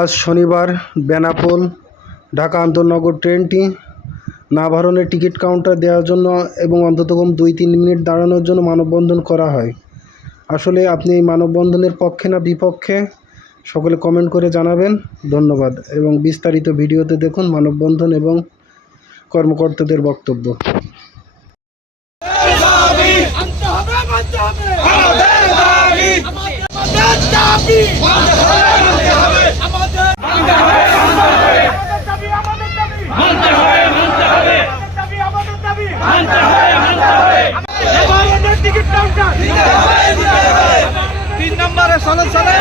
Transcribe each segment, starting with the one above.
আজ শনিবার বেনাপোল, ঢাকা আন্তনগর ট্রেনটি নাভারণের টিকিট কাউন্টার দেওয়ার জন্য এবং অন্ততকম দুই তিন মিনিট দাঁড়ানোর জন্য মানববন্ধন করা হয়। আসলে আপনি এই মানববন্ধনের পক্ষে না বিপক্ষে সকলে কমেন্ট করে জানাবেন। ধন্যবাদ। এবং বিস্তারিত ভিডিওতে দেখুন মানববন্ধন এবং কর্মকর্তাদের বক্তব্য আনতে হবে মানতে হবে আমাদের দাবি দাবি। আমাদের দাবি আমাদের দাবি মানতে হবে মানতে হবে আমাদের দাবি মানতে হবে মানতে হবে আবরণের টিকিট কাউন্টার তিন নম্বরে চলে চলে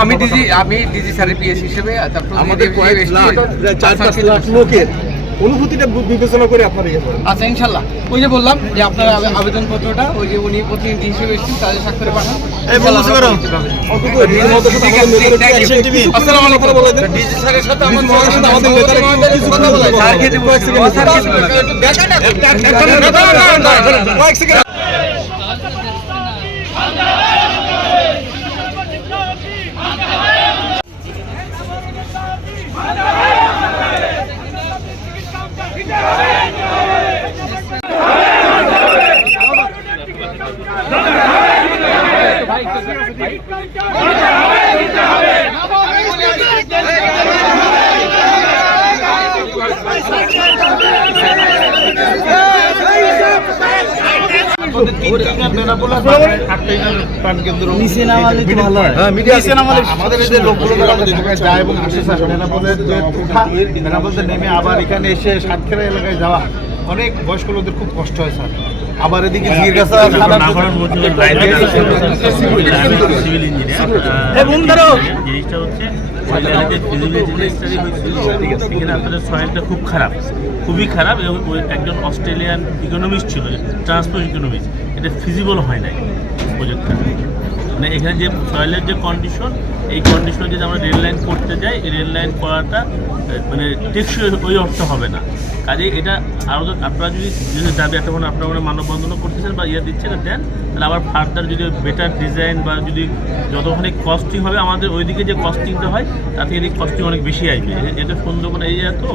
আমি ডিজি আমি ডিজি স্যারের পিএস হিসেবে আমাদের কয়েক লাখ চার পাঁচ লাখ লোকের। অনুভূতিটা বিবেচনা করে আপনারা ইয়ে করেন। আচ্ছা ইনশাল্লাহ। ওই যে বললাম যে আপনার আবে- আবেদনপত্রটা ওই যে উনি প্রতিনিধি হিসেবে এসেছেন তাদের স্বাক্ষরে পাঠান। এই যে লোকগুলো আমাদের যায় এবং আসে নেমে আবার এখানে এসে সাতক্ষীরা এলাকায় যাওয়া অনেক বয়স্ক লোকদের খুব কষ্ট হয় স্যার আবার এদিকে দীর্ঘাসা সিভিল ইঞ্জিনিয়ার জিনিসটা হচ্ছে সরকারিতে ফিজিবিলিটি স্টাডি হয়েছিল সেখানে আপনাদের সয়েলটা খুব খারাপ খুবই খারাপ এবং ওই একজন অস্ট্রেলিয়ান ইকোনমিস্ট ছিল ট্রান্সপোর্ট ইকোনমিস্ট এটা ফিজিবল হয় নাই প্রজেক্টটা মানে এখানে যে সয়েলের যে কন্ডিশন এই কন্ডিশনে যদি আমরা রেল লাইন করতে যাই এই রেল লাইন করাটা মানে টেকসই ওই অর্থ হবে না কাজে এটা আরও আপনারা যদি দাবি একটা আপনারা মানে মানববন্ধনও করতেছেন বা ইয়ে দিচ্ছেন দেন, তাহলে আবার ফার্দার যদি বেটার ডিজাইন বা যদি যতখানি কস্টিং হবে, আমাদের ওইদিকে যে কস্টিংটা হয় তাতে এদিকে কস্টিং অনেক বেশি আসবে। এটা সুন্দরবন এরিয়া তো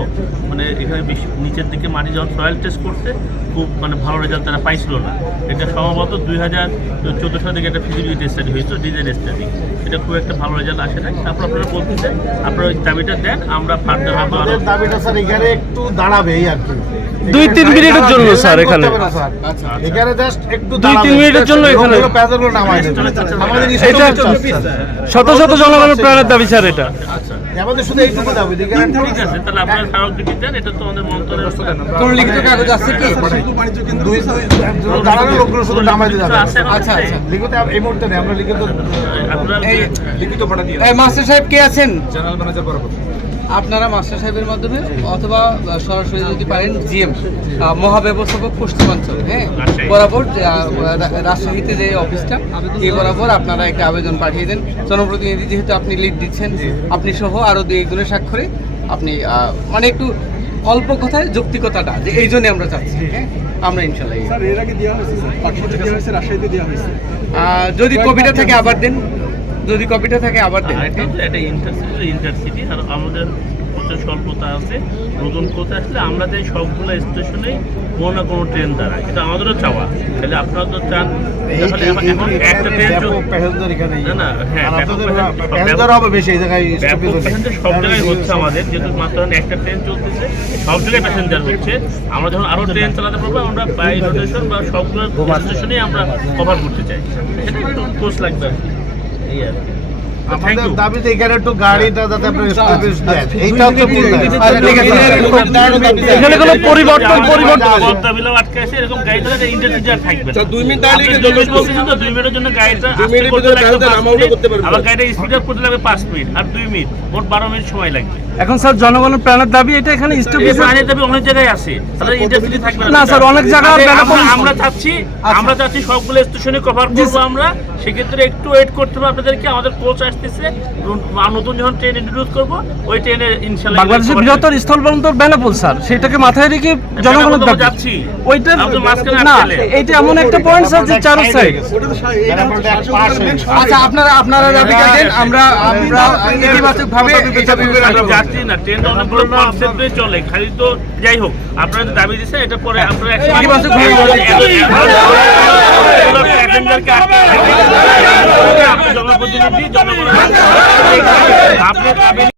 মানে এখানে বেশি নিচের দিকে মাটি যখন সয়েল টেস্ট করতে খুব মানে ভালো রেজাল্ট তারা পাইছিল না। এটা সম্ভবত দুই হাজার চোদ্দ সাল থেকে একটা ফিজিবিলিটি স্টাডি হয়েছিল ডিজাইন স্টাডি এটা খুব একটা ভালো রেজাল্ট আসে না তারপর আপনারা বলতেছেন, আপনারা ওই দাবিটা দেন, আমরা ফার্দার দাবিটা স্যার এখানে একটু দাঁড়াবে। এই আর কি। দুই তিন মিনিটের জন্য স্যার এখানে। এখানে জাস্ট একটু দুই তিন মিনিটের জন্য এখানে। এটা শত শত জনগণের প্রাণের দাবি স্যার এটা। আমাদের শুধু এইটুকু দাবি এখানে ঠিক আছে তাহলে আপনারা স্মারকলিপি দেন? এটা তো আমাদের মন্ত্রণের কোন? লিখিত কাগজ আছে কি? দুই দাঁড়ানো লোকগুলো শুধু নামাই দিতে হবে। আচ্ছা আচ্ছা লিখিত এই মুহূর্তে নেই আমরা লিখিত আপনারা এই এই মাস্টার সাহেব কে আছেন? আপনারা মাস্টার সাহেবের মাধ্যমে অথবা সরাসরি যদি পারেন জিএম মহাব্যবস্থাপক পশ্চিমাঞ্চল হ্যাঁ? বরাবর যে, রাজশাহীতে যে অফিসটা এই বরাবর আপনারা একটা আবেদন পাঠিয়ে দেন। জনপ্রতিনিধি যেহেতু আপনি লিড দিচ্ছেন আপনি সহ আরও দুই একজনের স্বাক্ষরে আপনি মানে একটু অল্প কথায় যৌক্তিকতাটা যে এই জন্য আমরা চাচ্ছি হ্যাঁ? আমরা ইনশাল্লাহ আহ, যদি কপিটা থাকে আবার দেন। যদি কপিটা থাকে আবার দেন আর এটা একটা ইন্টারসিটি ইন্টারসিটি আর আমাদের প্রচুর স্বল্পতা আছে নতুন কোথায় আসলে আমরা চাই সবগুলো স্টেশনেই কোনো না কোনো ট্রেন দাঁড়ায় এটা আমাদেরও চাওয়া। তাহলে আপনারা তো চান তাহলে এখন- এখন একটা ট্রেন চল- প্যাসেঞ্জার এখানে না, না, হ্যাঁ, আপনাদের প্যাসেঞ্জার হবে বেশি এই জায়গায় সব হচ্ছে আমাদের যেহেতু মাত্র একটা ট্রেন চলতেছে সব জায়গায় প্যাসেঞ্জার হচ্ছে। আমরা যখন আরও ট্রেন চালাতে পারব আমরা বাই রোটেশন বা সবগুলো স্টেশনেই আমরা কভার করতে চাই। সেটা একটু কোর্স লাগবে। এই আর কি থ্যাংক আমাদের ইউ দাবিতে এখানে একটু গাড়িটা যাতে আপনি স্টপেজ দেন। এইটা হচ্ছে মূল দাবি। আচ্ছা, ঠিক আছে। এখানে কোনো পরিবর্তন পরিবর্তন বিলাও আটকে আছে এরকম গাড়ি চালাতে ইন্টারসিটি থাকবে না। দুই মিনিট দাঁড়িয়ে আপনি দুই মিনিট বলতেছেন মিনিটের জন্য গাড়িটা দুই মিনিটের ভিতরে গাড়িটা পাঁচ করতে পারবে। আবার গাড়িটা স্পিড আপ করতে লাগবে পাঁচ মিনিট আর দুই মিনিট। মোট বারো মিনিট সময় লাগবে। এখন স্যার জনগণের প্রাণের দাবি এটা এখানে স্টপেজ প্রাণের দাবি অনেক জায়গায় আছে। তাহলে থাকবে না, স্যার, অনেক জায়গায় আমরা- আমরা চাচ্ছি আমরা চাচ্ছি সবগুলো স্টেশনে কভার করব আমরা। সেক্ষেত্রে একটু ওয়েট করতে হবে আপনাদেরকে। আমাদের কোচ আসতে আসতেছে নতুন যখন ট্রেন ইন্ট্রোডিউস করব ওই ট্রেনে ইনশাল্লাহ বাংলাদেশের বৃহত্তর স্থলবন্দর বেনাপোল স্যার সেটাকে মাথায় রেখে জনগণের দাবি যাচ্ছি। ওইটা না। এইটা এমন একটা পয়েন্ট স্যার যে চারো সাইড আচ্ছা আপনারা আপনারা দাবিটা দেন আমরা আমরা ইতিবাচক ভাবে এটা। যাচ্ছি না ট্রেন অনেকগুলো কনসেপ্টে চলে খালি তো যাই হোক আপনারা যে দাবি দিচ্ছেন এটা পরে আপনারা ইতিবাচক ভাবে আপনি জনপ্রতিনিধি জনগণ। আপনি আপনি